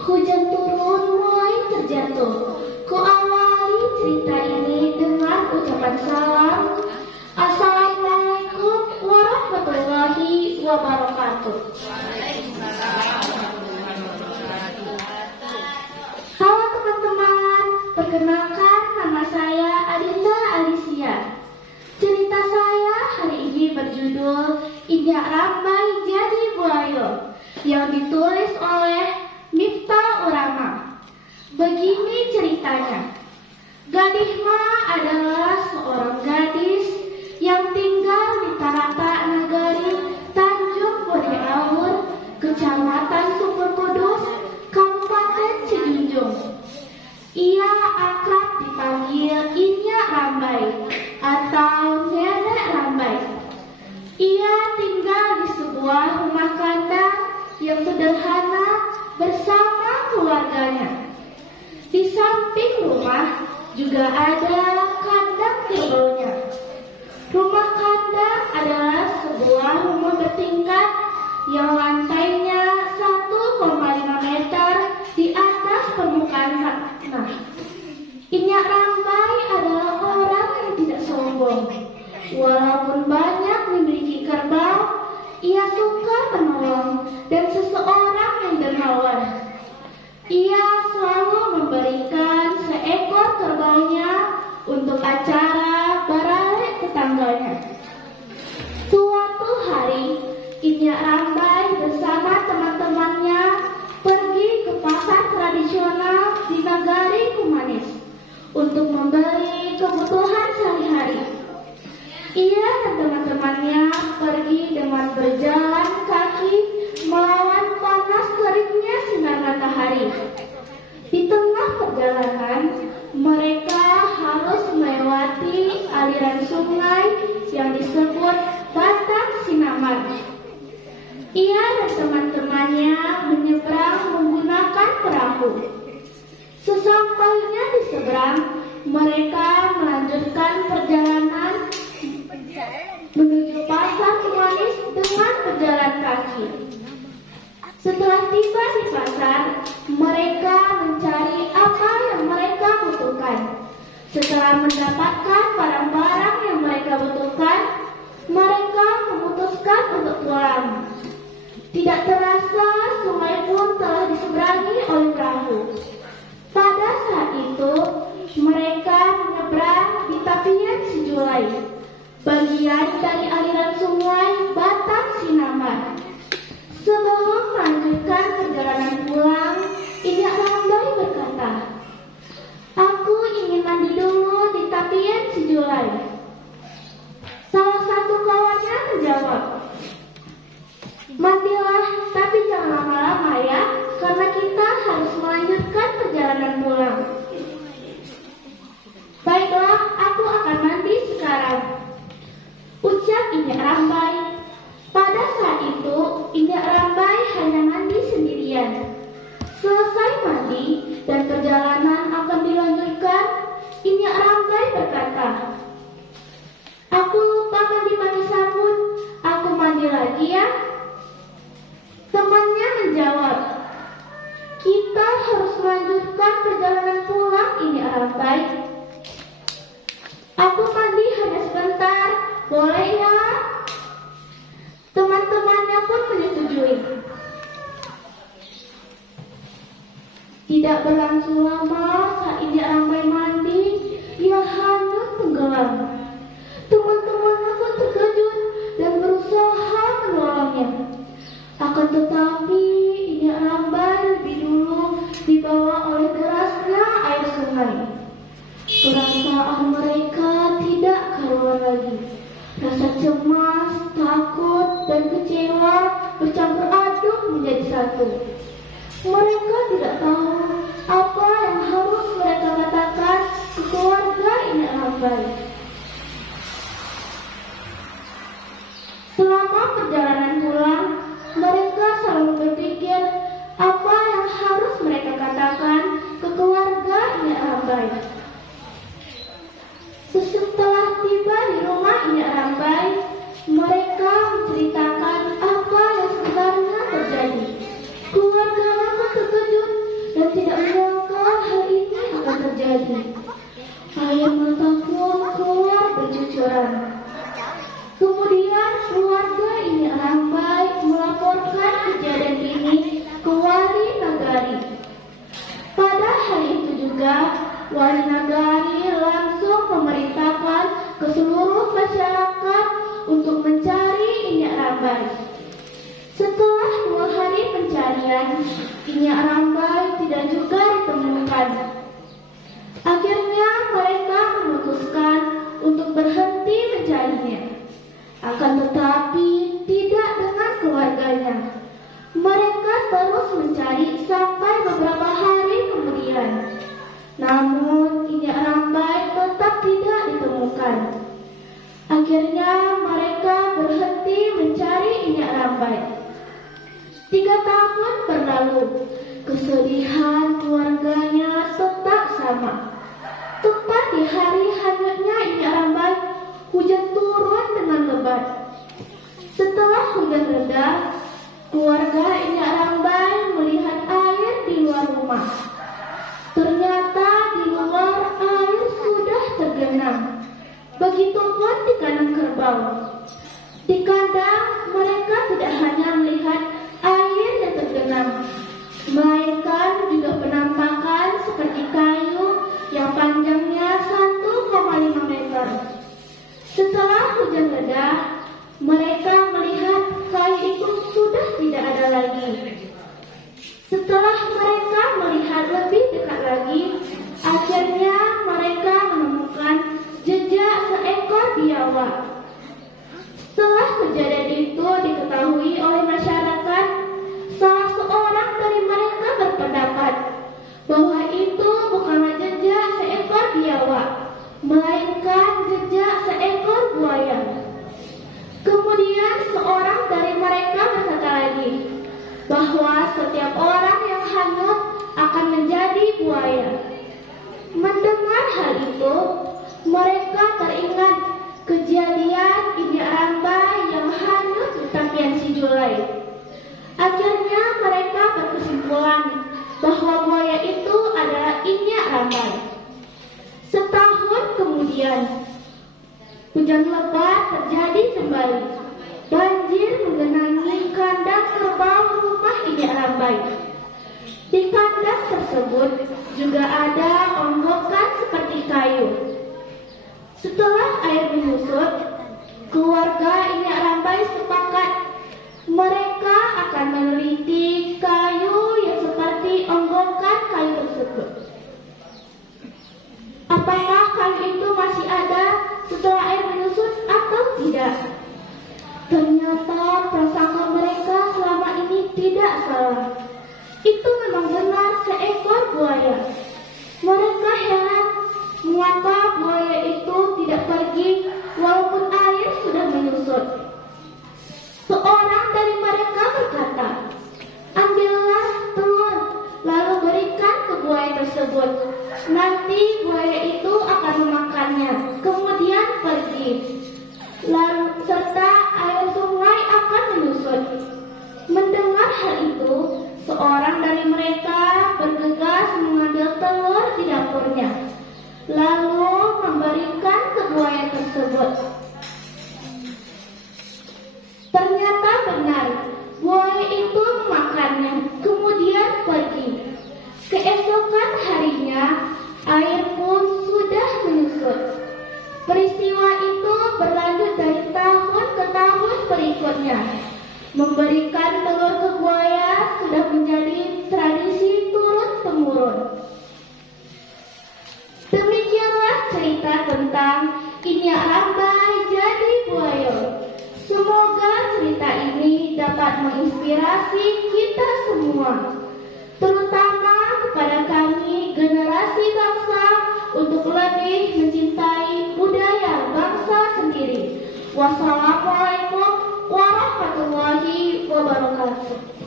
Hujan turun mulai terjatuh. Ku awali cerita ini dengan ucapan salam. Assalamualaikum warahmatullahi wabarakatuh. Halo teman-teman, perkenalkan nama saya Adinda Alicia. Cerita saya hari ini berjudul Injak Rambai Jadi Buayo yang ditulis oleh Miftah Urama. Begini ceritanya. Gadis Ma adalah seorang gadis yang tinggal di Tarata Nagari, Tanjung Puri Aur, Kecamatan Sumber Kudus, Kabupaten Cijunjung. Ia akrab dipanggil Injak Rambai atau Nenek Rambai. Ia tinggal di sebuah rumah kandang yang sederhana bersama keluarganya. Di samping rumah juga ada kandang kerbaunya. Rumah kandang adalah sebuah rumah bertingkat yang lantainya 1,5 meter di atas permukaan tanah. Injak Rambai adalah orang yang tidak sombong. Walaupun banyak memiliki kerbau, ia suka menolong dan seseorang yang dermawan. Ia selalu memberikan seekor kerbaunya untuk acara barale tetangganya. Suatu hari, Injak Rambai bersama teman-temannya pergi ke pasar tradisional di Nagari Kumanis untuk membeli kebutuhan sehari-hari. Ia dan teman-temannya pergi dengan berjalan kaki melawan panas teriknya sinar matahari. Di tengah perjalanan, mereka harus melewati aliran sungai yang disebut Batang Sinaman. Ia dan teman-temannya menyeberang menggunakan perahu. Sesampainya di seberang, mereka melanjutkan perjalanan menuju pasar Kumanis dengan berjalan kaki. Setelah tiba di pasar, mereka mencari apa yang mereka butuhkan. Setelah mendapatkan barang-barang yang mereka butuhkan, mereka memutuskan untuk pulang. Tidak terasa, sungai pun telah diseberangi oleh perahu. Pada saat itu, mereka menyeberang di tepian Sijulai, bagian dari aliran sungai Batang Sinaman. Sebelum melanjutkan perjalanan pulang, Injak Rambai berkata, "Aku ingin mandi dulu di tepian Sijulai." Salah satu kawannya menjawab, "Mandilah, tapi jangan lama-lama ya, karena kita harus melanjutkan perjalanan pulang." "Baiklah, aku akan mandi sekarang," ucap Injak Rambai. Pada saat itu, Injak Rambai hanya mandi sendirian. Selesai mandi dan perjalanan akan dilanjutkan, Injak Rambai berkata, "Aku lupa mandi pakai sabun, aku mandi lagi ya." Temannya menjawab, "Kita harus melanjutkan perjalanan pulang, Injak Rambai." "Aku mandi hanya sebentar, boleh ya?" Teman-temannya pun menyetujui. Tidak berlangsung lama, saat Injak Rambai mandi, ia hanyut tenggelam. Teman-temannya pun terkejut dan berusaha menolongnya. Akan tetapi, Injak Rambai lebih dulu dibawa oleh derasnya air sungai. Perasaan mereka tidak karuan lagi. Rasa cemas, takut, dan kecewa bercampur aduk menjadi satu. Mereka tidak tahu apa yang harus mereka katakan ke keluarga Injak Rambai. Selama perjalanan pulang, mereka selalu berpikir apa yang harus mereka katakan ke keluarga Injak Rambai. Setelah tiba di rumah Injak Rambai, mereka menceritakan apa yang sebenarnya terjadi. Keluarganya pun terkejut terjadi. Air mata pun keluar bercucuran. Kemudian keluarga ini ramai melaporkan kejadian ini ke wali nagari. Pada hari itu juga wali nagari langsung memerintahkan ke seluruh masyarakat untuk mencari Inyak Rambai. Setelah 2 hari pencarian, Inyak Rambai tidak juga ditemukan. Akhirnya mereka memutuskan untuk berhenti mencarinya. Akan tetapi tidak dengan keluarganya. Mereka terus mencari sampai beberapa hari kemudian. Namun Inyak Rambai tetap tidak ditemukan. Akhirnya mereka berhenti mencari Inyak Rambai. 3 tahun berlalu, kesedihan keluarganya tetap sama. Tepat di hari hanyutnya Inyak Rambai, hujan turun dengan lebat. Setelah hujan reda, keluarga Inyak Rambai melihat air di luar rumah. Ternyata di luar air sudah tergenang. Begitupun di kandang kerbau. Di kandang mereka tidak hanya melihat air yang tergenang, melainkan juga penampakan seperti kayu yang panjangnya 1,5 meter. Setelah hujan reda, mereka melihat kayu itu sudah tidak ada lagi. Setelah mereka melihat lebih dekat lagi, akhirnya mereka menemukan jejak seekor biawak. Setelah kejadian itu diketahui oleh masyarakat, salah seorang dari mereka berpendapat bahwa itu bukanlah jejak seekor biawak, melainkan jejak seekor buaya. Kemudian seorang dari mereka berkata lagi bahwa setiap orang yang hanyut akan menjadi buaya. Mendengar hal itu, mereka teringat kejadian Inyak Rambai yang hanyut di Tapian Sijulai. Akhirnya mereka berkesimpulan bahwa buaya itu adalah Inyak Rambai. Setahun kemudian, hujan lebat terjadi kembali. Banjir menggenangi kandang kerbau rumah Inyak Rambai. Di kandang tersebut juga ada onggokan seperti kayu. Setelah air menyusut, keluarga Inyak Rambai sepakat mereka akan meneliti kayu yang seperti onggokan kayu tersebut. Apakah kayu itu masih ada setelah air menyusut atau tidak? Ternyata prasangka mereka selama ini tidak salah. Itu memang benar seekor buaya. Mereka heran mengapa buaya itu tidak pergi walaupun air sudah menyusut. Seorang dari mereka berkata, "Ambillah telur, lalu berikan ke buaya tersebut. Nanti buaya itu akan memakannya, kemudian pergi. Lalu serta air sungai akan menyusut." Mendengar hal itu, seorang dari mereka bergegas mengambil telur di dapurnya, lalu memberikan ke buaya tersebut. Ternyata benar, buaya itu memakannya, kemudian pergi. Keesokan harinya, air pun sudah menyusut. Peristiwa itu berlanjut dari tahun ke tahun berikutnya. Memberikan telur ke buaya sudah menjadi tradisi turun-temurun. Demikianlah cerita tentang Inyak Rambai jadi buaya. Semoga cerita ini dapat menginspirasi kita semua, terutama kepada kami generasi bangsa untuk lebih mencintai budaya bangsa sendiri. Wassalamualaikum warahmatullahi wabarakatuh.